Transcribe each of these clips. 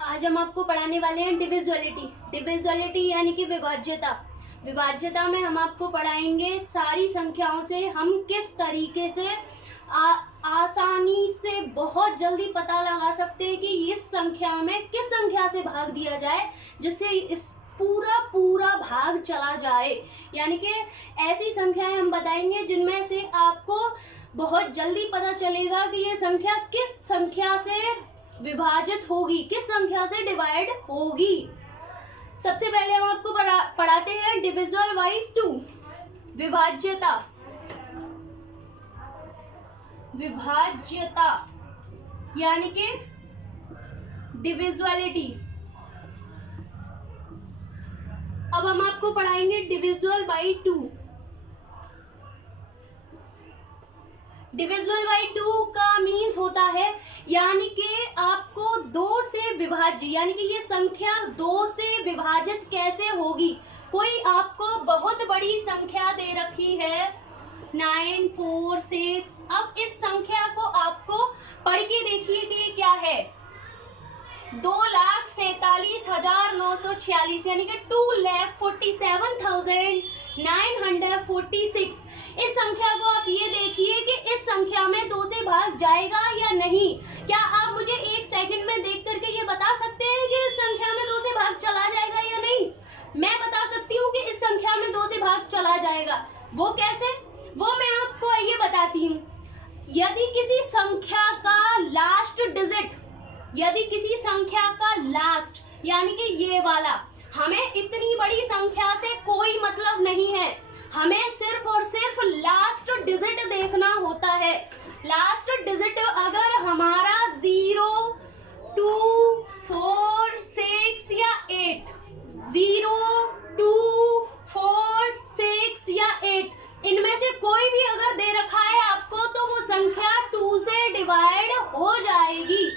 आज हम आपको पढ़ाने वाले हैं डिविजुअलिटी। डिविजुअलिटी यानी कि विभाज्यता। विभाज्यता में हम आपको पढ़ाएंगे सारी संख्याओं से हम किस तरीके से आसानी से बहुत जल्दी पता लगा सकते हैं कि इस संख्या में किस संख्या से भाग दिया जाए जिससे इस पूरा भाग चला जाए। यानी कि ऐसी संख्याएं हम बताएंगे जिनमें से आपको बहुत जल्दी पता चलेगा कि ये संख्या किस संख्या से विभाजित होगी, किस संख्या से डिवाइड होगी। सबसे पहले हम आपको पढ़ाते हैं डिविजिबल बाई 2, विभाज्यता। विभाज्यता यानी कि डिविजुअलिटी। अब हम आपको पढ़ाएंगे डिविजिबल बाई 2। डिविजिबल बाई 2 का मीन्स होता है यानी कि आपको 2 से विभाज्य, यानी कि ये संख्या 2 से विभाजित कैसे होगी। कोई आपको बहुत बड़ी संख्या दे रखी है 9, 4, 6। अब इस संख्या को आपको पढ़ के देखिए कि ये क्या है। 2,47,946 यानी कि 2,47,946। इस संख्या को आप ये देखिए कि इस संख्या में 2 से भाग जाएगा या नहीं। क्या आप मुझे एक सेकंड में देख करके ये बता सकते हैं कि इस संख्या में 2 से भाग चला जाएगा या नहीं? मैं बता सकती हूँ कि इस संख्या में 2 से भाग चला जाएगा। वो कैसे, वो मैं आपको ये बताती हूँ। यदि किसी संख्या का लास्ट डिजिट, यदि किसी संख्या का लास्ट यानी कि ये वाला, हमें इतनी बड़ी संख्या से कोई मतलब नहीं है, हमें सिर्फ और सिर्फ लास्ट डिजिट देखना होता है। लास्ट डिजिट अगर हमारा 0, 2, 4, 6 या 8, 0, 2, 4, 6 या 8 इनमें से कोई भी अगर दे रखा है आपको तो वो संख्या 2 से डिवाइड हो जाएगी।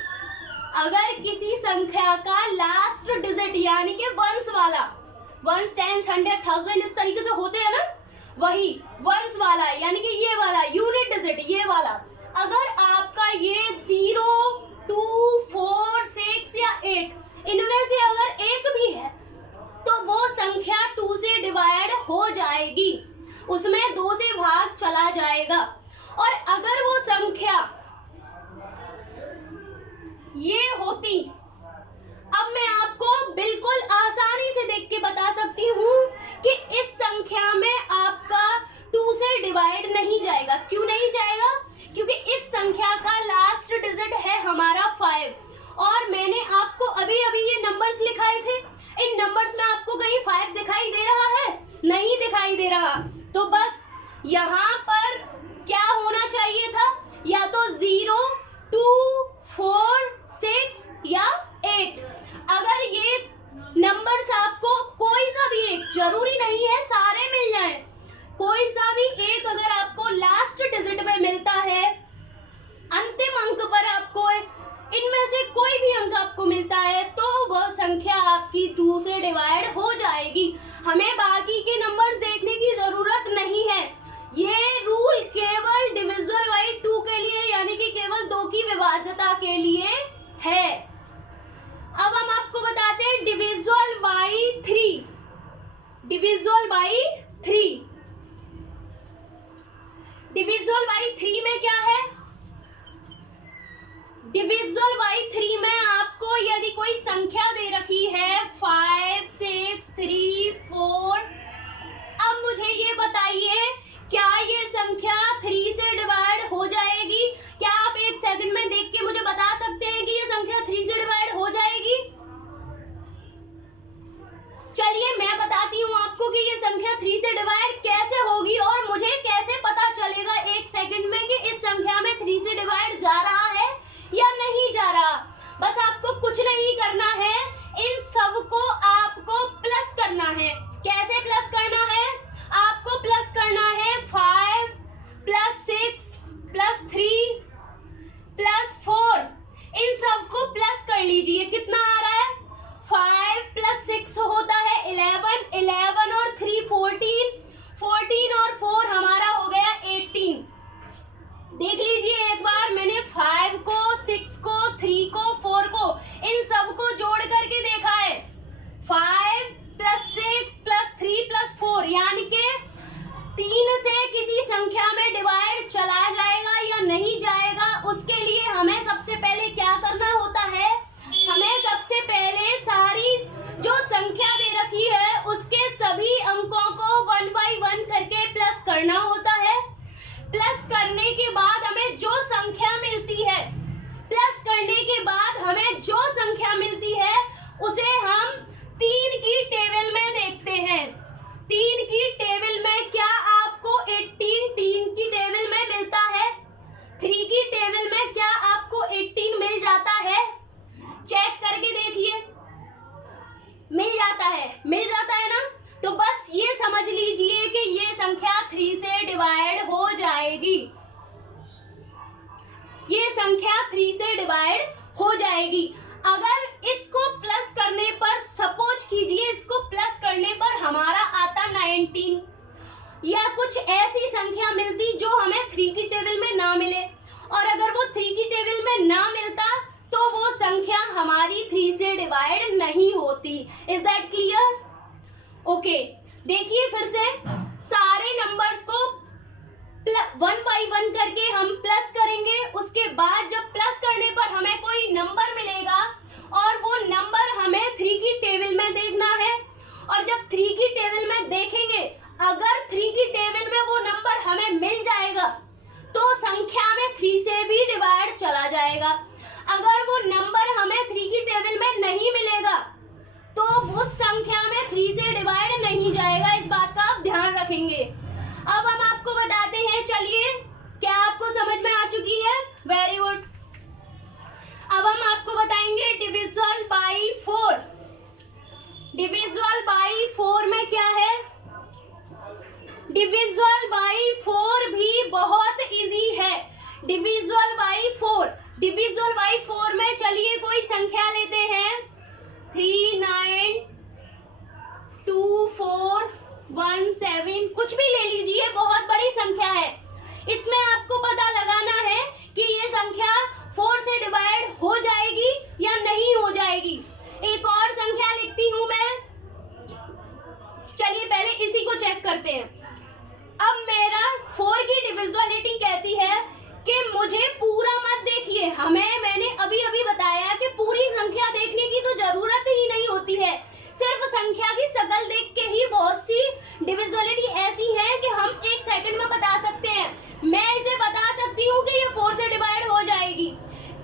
अगर किसी संख्या का लास्ट डिजिट यानी कि वंस वाला, 1, 10, 100, 1000 इस तरीके से होते हैं ना, वही वंस वाला यानी कि ये वाला यूनिट डिजिट, ये वाला अगर आपका ये 0, 2, 4, 6 या 8 इनमें से अगर एक भी है तो वो संख्या 2 से डिवाइड हो जाएगी, उसमें 2 से भाग चला जाएगा। और अगर वो संख्या ये होती, अब मैं आपको बिल्कुल आसानी से देख के बता सकती हूँ कि इस संख्या में आपका 2 से डिवाइड नहीं जाएगा। क्यों नहीं जाएगा? क्योंकि इस संख्या का लास्ट डिजिट है हमारा 5 और मैंने आपको अभी अभी ये नंबर्स लिखाए थे। इन नंबर्स में आपको कहीं 5 दिखाई दे रहा है? नहीं दिखाई दे रहा। तो बस यहाँ पर क्या होना चाहिए था, या तो 0, 2, 4, 6 या 8। अगर ये नंबर्स आपको कोई सा भी एक, जरूरी नहीं है सारे मिल जाएं, कोई सा भी एक अगर आपको लास्ट डिजिट में मिलता है, अंतिम अंक पर आपको इनमें से कोई भी अंक आपको मिलता है तो वह संख्या आपकी 2 से डिवाइड हो जाएगी। हमें बाकी के नंबर्स देखने की जरूरत नहीं है। ये रूल केवल डिविजिबल बाई 2 के लिए यानी कि केवल 2 की विभाज्यता के लिए है। अब हम आपको बताते हैं divisible by 3। Divisible by 3, divisible by 3 में क्या है? डिविजिबल बाई 3 में आपको यदि कोई संख्या दे रखी है 5, 6, 3, 4, अब मुझे ये बताइए क्या ये संख्या 3 से डिवाइड हो जाएगी? क्या आप एक सेकंड में देख के मुझे बता सकते हैं कि ये संख्या 3 यानी कि 3 से किसी संख्या में डिवाइड चला जाएगा या नहीं जाएगा, उसके लिए हमें सबसे पहले क्या करना होता है, हमें सबसे पहले सारी जो संख्या दे रखी है उसके सभी अंकों को 1 बाई 1 करके प्लस करना होता है। प्लस करने के बाद हमें जो संख्या मिलती है, प्लस करने के बाद हमें जो संख्या मिलती है उसे हम 3 की टेबल में देखते हैं। 3 की टेबल में क्या आपको 18 3 की टेबल में मिलता है? 3 की टेबल में क्या आपको 18 मिल जाता है? चेक करके देखिए, मिल जाता है ना? तो बस ये समझ लीजिए कि ये संख्या 3 से डिवाइड हो जाएगी। ये संख्या 3 से डिवाइड हो जाएगी। अगर इसको प्लस करने पर, सपोज कीजिए इसको प्लस करने पर हमारा आता 19 या कुछ ऐसी संख्या मिलती जो हमें 3 की टेबल में ना मिले, और अगर वो 3 की टेबल में ना मिलता तो वो संख्या हमारी 3 से डिवाइड नहीं होती। Is that clear? ओके, देखिए फिर से सारे नंबर्स को 1 बाई 1 करके हम प्लस करेंगे। उसके बाद जब प्लस करने पर हमें कोई नंबर मिलेगा और वो नंबर हमें 3 की टेबल में देखना है, और जब 3 की टेबल में देखेंगे अगर 3 की टेबल में वो नंबर हमें मिल जाएगा तो संख्या में 3 से भी डिवाइड चला जाएगा। अगर वो नंबर हमें 3 की टेबल में नहीं मिलेगा तो उस संख्या में 3 से डिवाइड नहीं जाएगा। इस बात का आप ध्यान रखेंगे। अब हम आपको बताते हैं, चलिए क्या आपको समझ में आ चुकी है? Very good. अब हम आपको बताएंगे डिविजल बाई 4। डिविजल बाई 4 में क्या है? डिविजल बाई 4 भी बहुत इजी है। डिविजल बाई 4, डिविजल बाई 4 में चलिए कोई संख्या लेते हैं 3 9 2 4 1 7, कुछ भी ले लीजिए, बहुत बड़ी संख्या है। इसमें आपको पता लगाना है कि ये संख्या 4 से डिवाइड हो जाएगी या नहीं हो जाएगी। एक और संख्या लिखती हूं मैं, चलिए पहले इसी को चेक करते हैं। अब मेरा 4 की डिविजिबिलिटी कहती है कि मुझे पूरा मत देखिए, मैंने अभी अभी बताया कि पूरी संख्या देखने की तो जरूरत ही नहीं होती है, सिर्फ संख्या की शकल देख के ही बहुत सी डिविजिबिलिटी ऐसी है कि हम 1 सेकंड में बता सकते हैं। मैं इसे बता सकती हूँ कि ये 4 से डिवाइड हो जाएगी।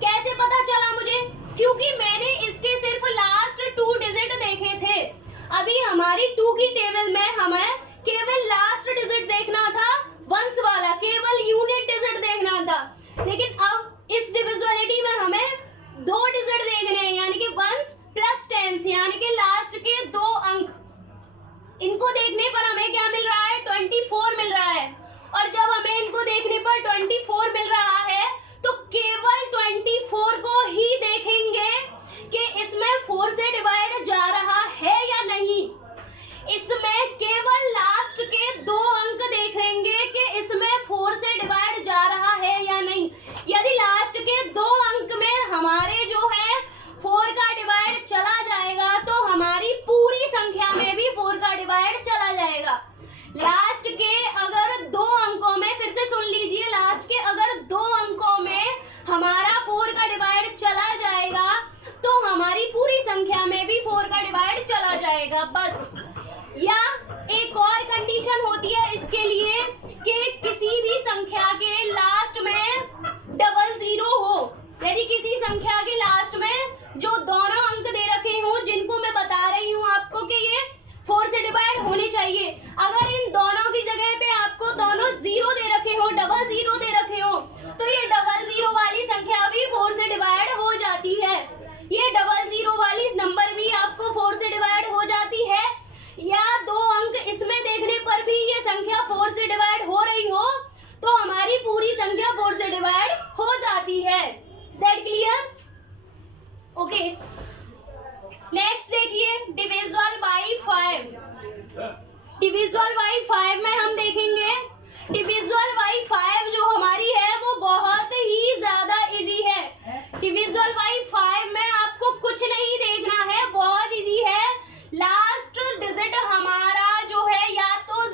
कैसे पता चला मुझे? क्योंकि मैंने इसके सिर्फ लास्ट 2 डिजिट देखे थे। अभी हमारी 2 की टेबल में हमें केवल लास्ट डिजिट देखना था, वंस वाला, केवल यूनिट डिजिट देखना था। लेकिन अब इस डिविजिबिलिटी में हमें 2 डिजिट देखने हैं, यानी कि वंस प्लस टेंस, यानी कि लास्ट के 2 अंक। इनको देखने पर हमें क्या मिल रहा है? 24 मिल रहा है। और जब हमें इनको देखने पर 24 मिल रहा है तो केवल 24 को ही देखेंगे कि इसमें 4 से डिवाइड जा रहा है या नहीं। इसमें केवल लास्ट के 2 अंक देखेंगे कि इसमें 4 से डिवाइड जा रहा है या नहीं। यदि लास्ट के 2 अंक में हमारे जो है 4 का डिवाइड चला जाएगा तो हमारी पूरी संख्या में भी 4 का डिवाइड चला जाएगा। लास्ट के अगर 2 अंकों में, फिर से सुन लीजिए, लास्ट के अगर 2 अंकों में हमारा 4 का डिवाइड चला जाएगा तो हमारी पूरी संख्या में भी 4 का डिवाइड चला जाएगा, बस। या एक और कंडीशन होती है इसके लिए कि किसी भी संख्या के लास्ट में 00 हो। यदि किसी संख्या के लास्ट में जो दोनों अंक दे रखे हो, जिनको मैं बता रही हूँ आपको कि ये 4 से डिवाइड होने चाहिए, अगर इन दोनों की जगह पे आपको दोनों 0 दे रखे हो, 00 दे रखे हो, तो ये 00 वाली संख्या भी 4 से डिवाइड हो जाती है। ये 00 वाली नंबर भी आपको 4 से डिवाइड हो जाती है। या 2 अंक इसमें देखने पर भी ये संख्या 4 से डिवाइड हो रही हो तो हमारी पूरी संख्या 4 से डिवाइड हो जाती है। Set clear? ओके, नेक्स्ट देखिए डिविजिबल बाई 5। डिविजिबल बाई 5 में हम देखेंगे डिविजिबल बाई 5 जो हमारी है वो बहुत ही ज्यादा इजी है। डिविजिबल बाई 5 में आपको कुछ नहीं देखना है, बहुत इजी है। लास्ट डिजिट हमारा जो है या तो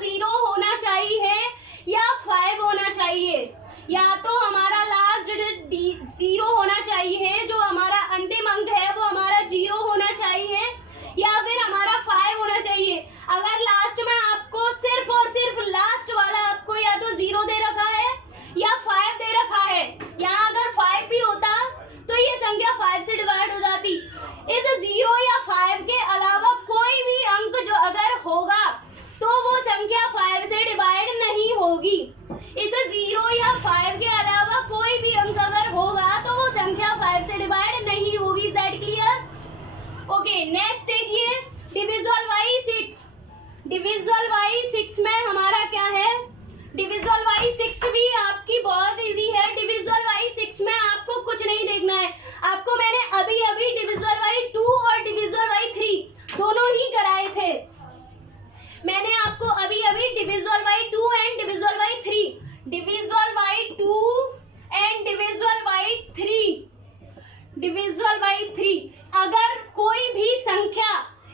4/3 अगर कोई भी संख्या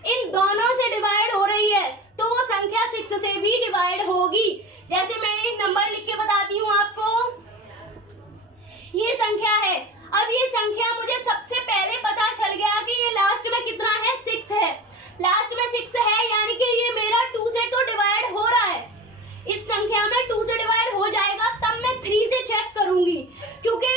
इन दोनों से डिवाइड हो रही है तो वो संख्या 6 से भी डिवाइड होगी। जैसे मैं एक नंबर लिख के बताती हूँ आपको, ये संख्या है। अब ये संख्या मुझे सबसे पहले पता चल गया कि ये लास्ट में कितना है, 6 है। लास्ट में 6 है यानी कि ये मेरा 2 से तो डिवाइड हो रहा है। इस संख्या में 2 से डिवाइड हो जाएगा, तब मैं 3 से चेक करूंगी, क्योंकि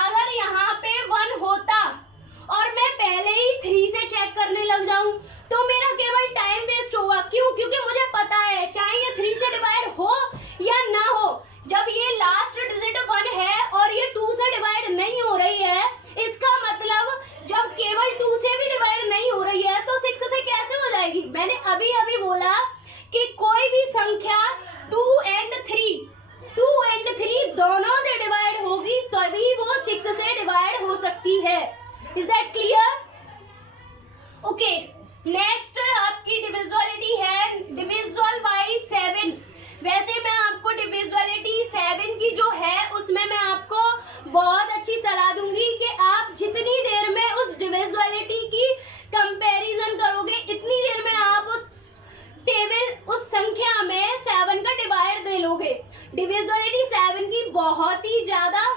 अगर यहाँ पे 1 होता और मैं पहले ही 3 से चेक करने लग जाऊं तो मेरा केवल टाइम वेस्ट होगा। क्यों? क्योंकि मुझे पता है चाहे ये 3 से डिवाइड हो या ना हो, जब ये लास्ट डिजिट 1 है और ये 2 से डिवाइड नहीं हो रही है, इसका मतलब जब केवल 2 से भी डिवाइड नहीं हो रही है तो 6 से कैसे हो जाएगी? मैंने अभी अभी बोला कि कोई भी संख्या 2 and 3 दोनों से डिवाइड होगी तभी वो 6 से डिवाइड हो सकती है। Is that clear? Okay, next आपकी डिविजिबिलिटी है डिविजिबल बाय 7। वैसे मैं आपको डिविजिबिलिटी 7 की जो है उसमें मैं आपको बहुत अच्छी सलाह दूंगी कि आप जितनी देर में उस डिविजिबिलिटी की कंपैरिजन करोगे इतनी देर में आप उस टेबल उस संख्या में 7 का डिवाइड दे लोगे। डिविजिबिलिटी 7 की बहुत ही ज्यादा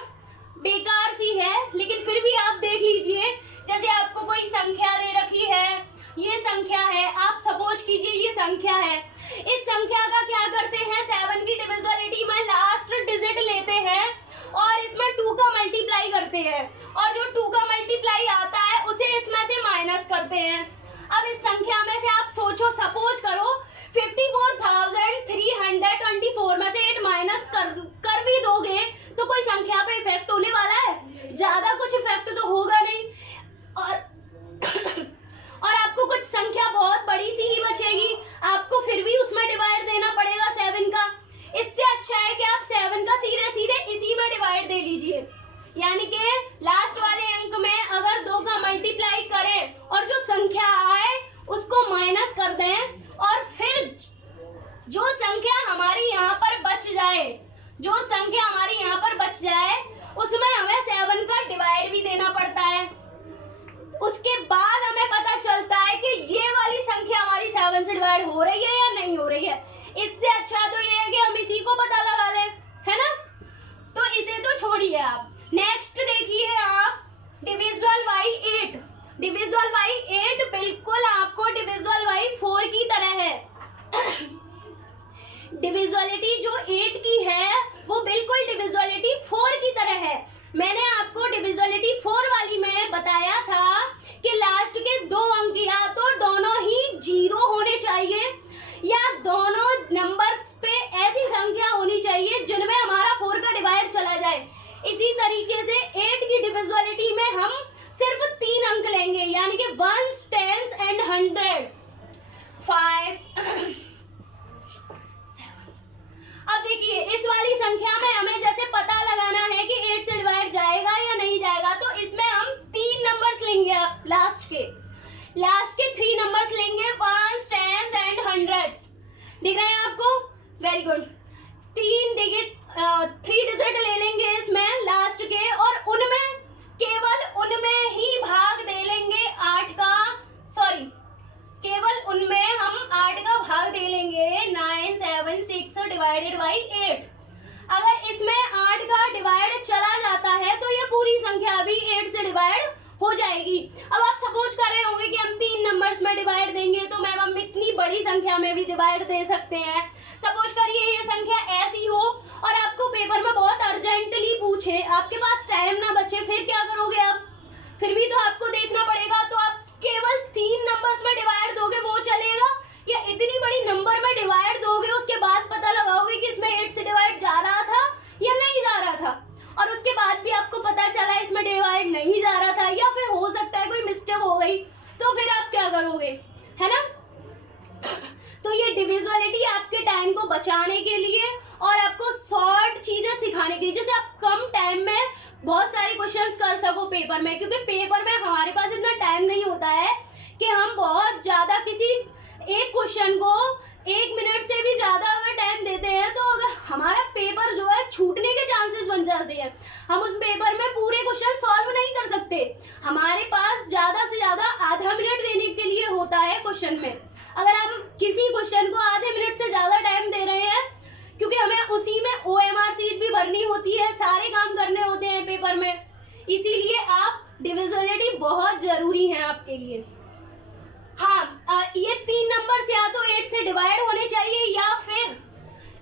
बेकार सी है, लेकिन फिर भी आप देख लीजिए। जैसे आपको कोई संख्या दे रखी है, ये संख्या है, आप सपोज कीजिए ये संख्या है। इस संख्या का क्या करते हैं, 7 की डिविजिबिलिटी में लास्ट डिजिट लेते हैं और इसमें 2 का मल्टीप्लाई करते हैं, और जो 2 का मल्टीप्लाई आता है उसे इसमें से माइनस करते हैं। अब इस संख्या में से आप सोचो, सपोज करो 54,324 में से 8 माइनस कर भी दोगे तो कोई संख्या पे इफेक्ट होने वाला है? ज्यादा कुछ इफेक्ट तो होगा नहीं, और आपको कुछ संख्या बहुत बड़ी सी ही बचेगी, आपको फिर भी उसमें डिवाइड देना पड़ेगा 7 का। इससे अच्छा है कि आप 7 का सीधे सीधे इसी में डिवाइड दे लीजिए, यानी कि लास्ट वाले अंक में अगर 2 का मल्टीप्लाई करें और जो संख्या आए उसको माइनस कर दें, और फिर जो संख्या हमारी यहाँ पर बच जाए उसमें हमें 7 का डिवाइड भी देना पड़ता है। उसके बाद हमें पता चलता है कि ये वाली संख्या हमारी 7 से डिवाइड हो रही है या नहीं हो रही है। इससे अच्छा तो ये है कि हम इसी को पता लगा लें, है ना? तो इसे तो छोड़िए आप। नेक्स्ट देखिए आप डिविजिबल बाय 8। डिविजिबल बाय 8 बिल्कुल आपको डिविजिबल बाय 4 की तरह है। डिविजिबिलिटी जो 8 की है वो बिल्कुल डिविजिबिलिटी 4 की तरह है। मैंने आपको डिविजिबिलिटी 4 वाली में बताया था कि लास्ट के 2 अंक या तो दोनों ही 0 होने चाहिए या दोनों नंबर्स पे ऐसी संख्या होनी चाहिए जिनमें हमारा 4 का डिवाइड चला जाए। इसी तरीके से 8 की डिविजिबिलिटी में हम सिर्फ 3 अंक लेंगे, यानी कि 1s, 10s and 100, 5 अब देखिए इस वाली संख्या में हमें जैसे पता लगाना है कि 8 से डिवाइड जाएगा या नहीं जाएगा, तो इसमें हम 3 नंबर्स लेंगे। आप लास्ट के 3 नंबर्स लेंगे, 1s, 10s and 100s। दिख रहे हैं आपको? Very good. 3 डिजिट ले लेंगे इसमें लास्ट के, और केवल उनमें ही भाग दे लेंगे 8 का, केवल उनमें हम 8 का भाग दे लेंगे। 9, 7, 6 डिवाइडेड बाई 8। अगर इसमें 8 का डिवाइड चला जाता है तो ये पूरी संख्या भी 8 से डिवाइड हो जाएगी। अब आप सपोज कर रहे होंगे कि हम 3 नंबर्स में डिवाइड देंगे तो मैम हम इतनी बड़ी संख्या में भी डिवाइड दे सकते हैं। सपोज करिए ये संख्या ऐसी हो और आपको पेपर में बहुत अर्जेंटली पूछे, आपके पास टाइम ना बचे, फिर क्या करोगे आप? फिर भी तो आपको देखना पड़ेगा, तो आप केवल 3 नंबर्स में डिवाइड दोगे वो चलेगा, या इतनी बड़ी नंबर में डिवाइड दोगे उसके बाद पता लगाओगे कि इसमें 8 से डिवाइड जा रहा था या नहीं जा रहा था, और उसके बाद भी आपको पता चला इसमें डिवाइड नहीं जा रहा था, या फिर हो सकता है कोई मिस्टेक हो गई, तो फिर आप क्या करोगे, है ना? तो ये डिविजिबिलिटी आपके टाइम को बचाने के लिए और आपको शॉर्ट चीजें सिखाने के लिए, जैसे आप कम टाइम में बहुत सारे क्वेश्चंस कर सको पेपर में, क्योंकि पेपर में हमारे पास इतना टाइम नहीं होता है कि हम बहुत ज्यादा किसी एक क्वेश्चन को 1 मिनट से भी ज्यादा अगर टाइम देते हैं तो अगर हमारा पेपर जो है छूटने के चांसेस बन जाते हैं। हम उस पेपर में पूरे क्वेश्चन सॉल्व नहीं कर सकते। हमारे पास ज्यादा से ज्यादा आधा मिनट देने के लिए होता है क्वेश्चन में। अगर हम किसी क्वेश्चन को आधे मिनट से ज्यादा टाइम दे रहे हैं, क्योंकि हमें उसी में OMR सीट भी भरनी होती है, सारे काम करने होते हैं पेपर में, इसीलिए आप डिविजिबिलिटी बहुत जरूरी है आपके लिए। हाँ, ये 3 नंबर्स या तो 8 से डिवाइड होने चाहिए या फिर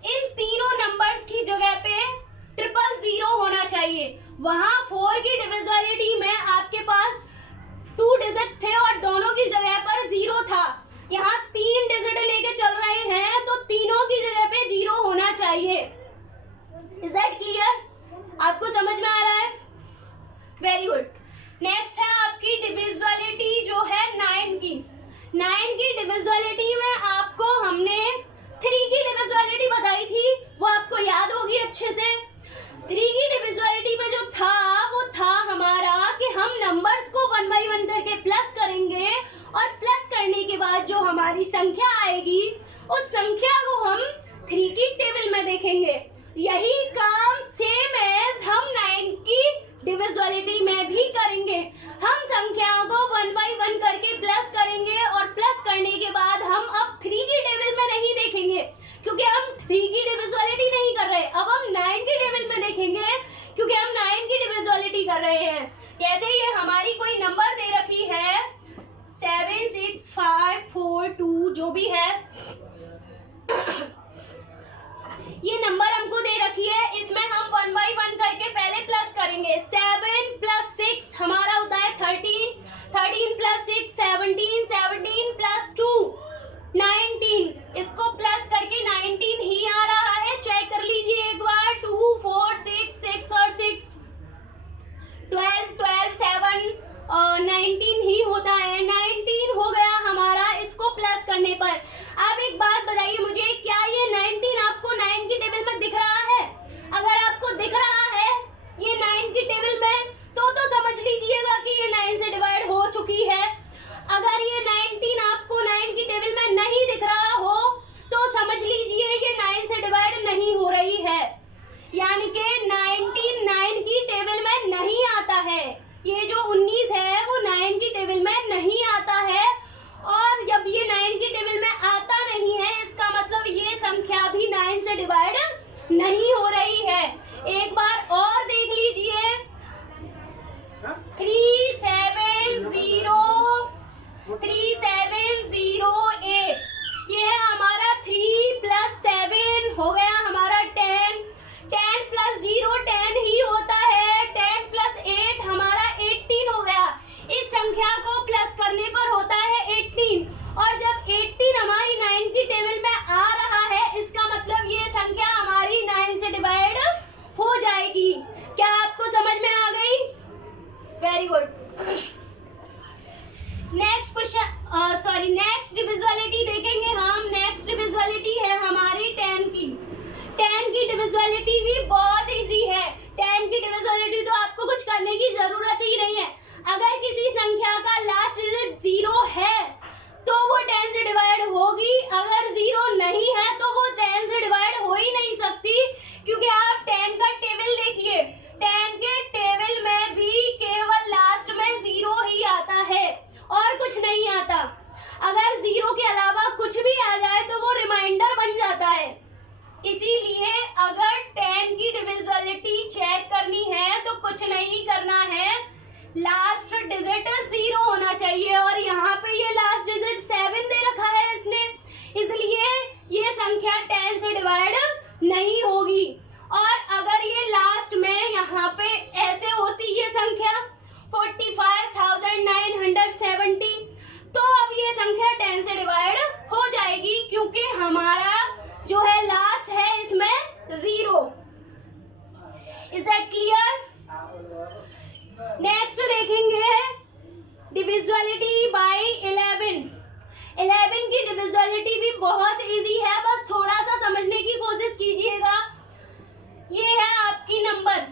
इन तीनों नंबर्स की जगह पे 000 होना चाहिए। वहां 4 की डिविजिबिलिटी में आपके पास 2 डिजिट थे और दोनों की जगह पर 0 था। यहाँ 3 डिजिट लेके चल रहे हैं तो तीनों की जगह पे 0 होना चाहिए। Is that clear? आपको समझ में आ रहा है? Very good. नेक्स्ट है आपकी डिविजिबिलिटी जो है 9 की। 9 की डिविजिबिलिटी में आपको हमने 3 की डिविजिबिलिटी बताई थी, वो आपको याद होगी अच्छे से। 3 की डिविजिबिलिटी में जो था वो था हमारा कि हम नंबर्स को 1 by 1 करके प्लस करेंगे और प्लस करने के बाद जो हमारी संख्या आएगी उस संख्या को हम 3 की टेबल में देखेंगे। यही काम सेम एज हम 9 की डिविजिबिलिटी में भी करेंगे। हम संख्याओं को 1 by 1 करके प्लस करेंगे और प्लस करने के बाद हम अब 3 की टेबल में नहीं देखेंगे, क्योंकि हम 3 की डिविजिबिलिटी नहीं कर रहे। अब हम 9 की टेबल में देखेंगे, क्योंकि हम 9 की डिविजिबिलिटी कर रहे हैं। जैसे ये हमारी कोई नंबर दे रखी है 7 6 5 4 2 जो भी है, ये नंबर हमको दे रखी है, इसमें हम 1 by 1 करके पहले प्लस करेंगे। 7 + 6 हमारा होता है 13, 13 + 6 17, 17 + 2 19, इसको प्लस करके 19 ही आ रहा है। चेक कर लीजिए एक बार। 2 4 6 6 और 6 12 12 7 19 ही होता है। 19 हो गया हमारा इसको प्लस करने पर। आप एक बात बताइए मुझे, क्या ये 19 आपको 9 की टेबल में दिख रहा है? अगर आपको दिख रहा है ये 9 की टेबल में तो समझ लीजिएगा कि ये 9 से डिवाइड हो चुकी है। अगर ये 19 आपको 9 की टेबल में नहीं दिख रहा हो तो समझ लीजिए ये 9 से डिवाइड नहीं हो रही है, यानी कि 19 9 की टेबल में नहीं आता है। ये जो 19 है वो 9 की टेबल में नहीं आता है, और जब ये 9 की टेबल में आता नहीं है इसका मतलब ये संख्या भी 9 से डिवाइड नहीं हो रही है। एक बार और देख लीजिए। 3708, ये है हमारा 3 + 7 हो गया हमारा 10, 10 + 0 10 ही होता है। 10 + 8 हमारा 18 हो गया। इस संख्या को प्लस करने पर होता है 18, और जब 18 हमारी 9 की टेबल में आ रहा है इसका मतलब ये संख्या हमारी 9 से डिवाइड हो जाएगी। क्या आपको समझ में आ गई? Very good. Next question, next divisibility देखेंगे हम। नेक्स्ट डिविजिबिलिटी है हमारी 10 की। 10 की डिविजिबिलिटी भी बहुत इजी है। 10 की डिविजिबिलिटी तो आपको कुछ करने की जरूरत ही नहीं है। अगर किसी संख्या का लास्ट डिजिट 0 है तो वो 10 से डिवाइड होगी, अगर 0 नहीं है तो वो 10 से डिवाइड हो ही नहीं सकती, क्योंकि आप 10 का टेबल देखिए, 10 के टेबल में भी केवल लास्ट में 0 ही आता है और कुछ नहीं आता। अगर 0 के अलावा कुछ भी आ जाए तो वो रिमाइंडर बन जाता है। इसीलिए अगर 10 की डिविजिबिलिटी चेक करनी है तो कुछ नहीं करना है, लास्ट डिजिट 0 होना चाहिए, और यहाँ पे ये लास्ट डिजिट 7 दे रखा है इसने, इसलिए ये संख्या 10 से डिवाइड नहीं होगी। और अगर ये लास्ट में यहाँ पे ऐसे होती ये संख्या 45,970, तो अब ये संख्या 10 से डिवाइड हो जाएगी, क्योंकि हमारा जो है लास्ट है इसमें 0। Is that clear? नेक्स्ट देखेंगे डिविजिबिलिटी बाय 11। 11 की डिविजिबिलिटी भी बहुत इजी है, बस थोड़ा सा समझने की कोशिश कीजिएगा। ये है आपकी नंबर,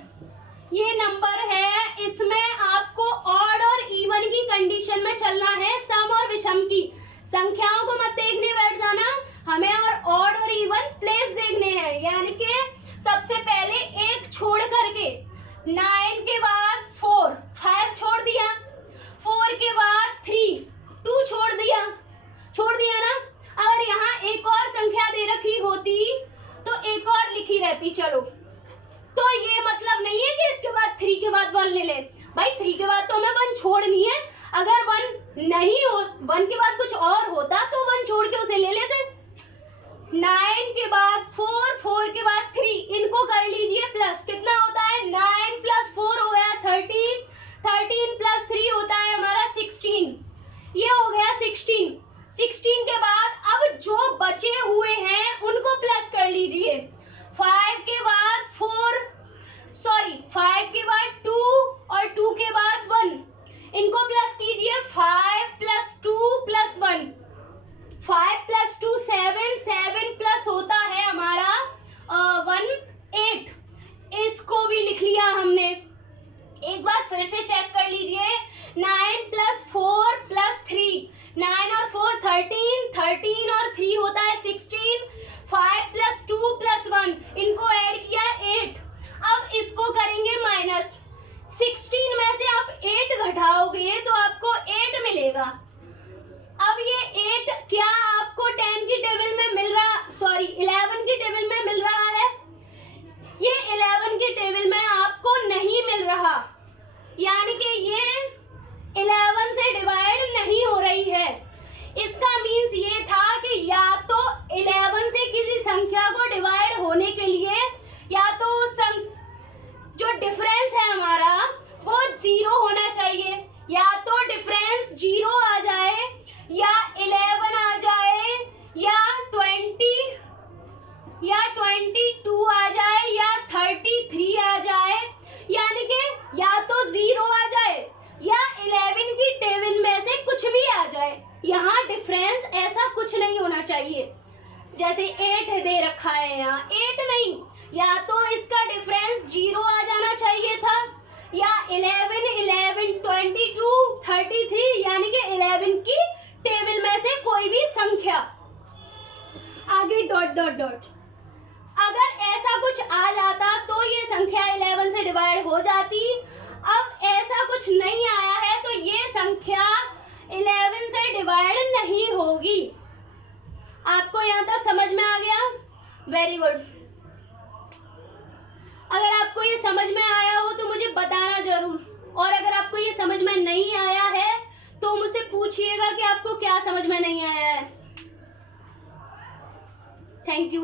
ये नंबर है, इसमें आपको ऑड और इवन की कंडीशन में चलना है, सम और विषम की। संख्याओं को मत देखने बैठ जाना, हमें ऑड और इवन प्लेस देखने हैं, यानी कि सबसे पहले एक छोड़ करके 9 के बाद 4, 5 छोड़ दिया, 4 के बाद 3, 2 छोड़ दिया ना। अगर यहाँ एक और संख्या दे रखी होती तो एक और लिखी रहती, चलो। तो ये मतलब नहीं है कि इसके बाद 3 के बाद 1 ले ले, भाई 3 के बाद तो हमें 1 छोड़नी है। अगर 1 नहीं हो, 1 के बाद कुछ और होता तो 1 छोड़ के उसे ले लेते। 9 के बाद 4, 4 के बाद 3, इनको कर लीजिए प्लस, कितना होता है 9 प्लस 4 हो गया 13, 13 प्लस 3 होता है हमारा 16, ये हो गया 16। 16 के बाद अब जो बचे हुए हैं उनको प्लस कर लीजिए। 5 के बाद 5 के बाद 2 और 2 के बाद 1, इनको प्लस कीजिए। 5 प्लस 2 प्लस 1, 5 प्लस 2 7, 7 प्लस होता है हमारा 1 8, इसको भी लिख लिया हमने। एक बार फिर से चेक कर लीजिए। 9 प्लस 4 प्लस 3, 9 और 4 13, 13 और 3 होता है 16, 5 प्लस 2 प्लस 1, इनको ऐड किया 8। अब इसको करेंगे माइनस, 16 में से आप 8 घटाओगे तो आपको 8 मिलेगा। अब ये 8 क्या आपको 10 की टेबल में मिल रहा, 11 की टेबल में मिल रहा है? ये 11 की टेबल में आपको नहीं मिल रहा, यानी कि ये 11 से डिवाइड नहीं हो रही है। इसका मीन्स ये था कि या तो 11 से किसी संख्या को डिवाइड होने के लिए या तो जो डिफरेंस है हमारा वो 0 होना चाहिए, या तो डिफरेंस 0 आ जाए, या 11 आ जाए, या 22 आ जाए, या 33 आ जाए, यानी कि या तो 0 आ जाए या 11 की टेबल में से कुछ भी आ जाए। यहाँ डिफरेंस ऐसा कुछ नहीं होना चाहिए। जैसे 8 दे रखा है, यहाँ 8 नहीं, या तो इसका डिफरेंस 0 आ जाना चाहिए था, या 11, 11, 22, 33, यानी कि 11 की टेबल में से कोई भी संख्या। आगे डॉट डॉट डॉट, अगर ऐसा कुछ आ जाता तो ये संख्या 11 से डिवाइड हो जाती। अब ऐसा कुछ नहीं आया है तो ये संख्या 11 से डिवाइड नहीं होगी। आपको यहाँ तक समझ में आ गया? Very good. अगर आपको ये समझ में आया हो तो मुझे बताना जरूर, और अगर आपको ये समझ में नहीं आया है तो मुझसे पूछिएगा कि आपको क्या समझ में नहीं आया है। Thank you.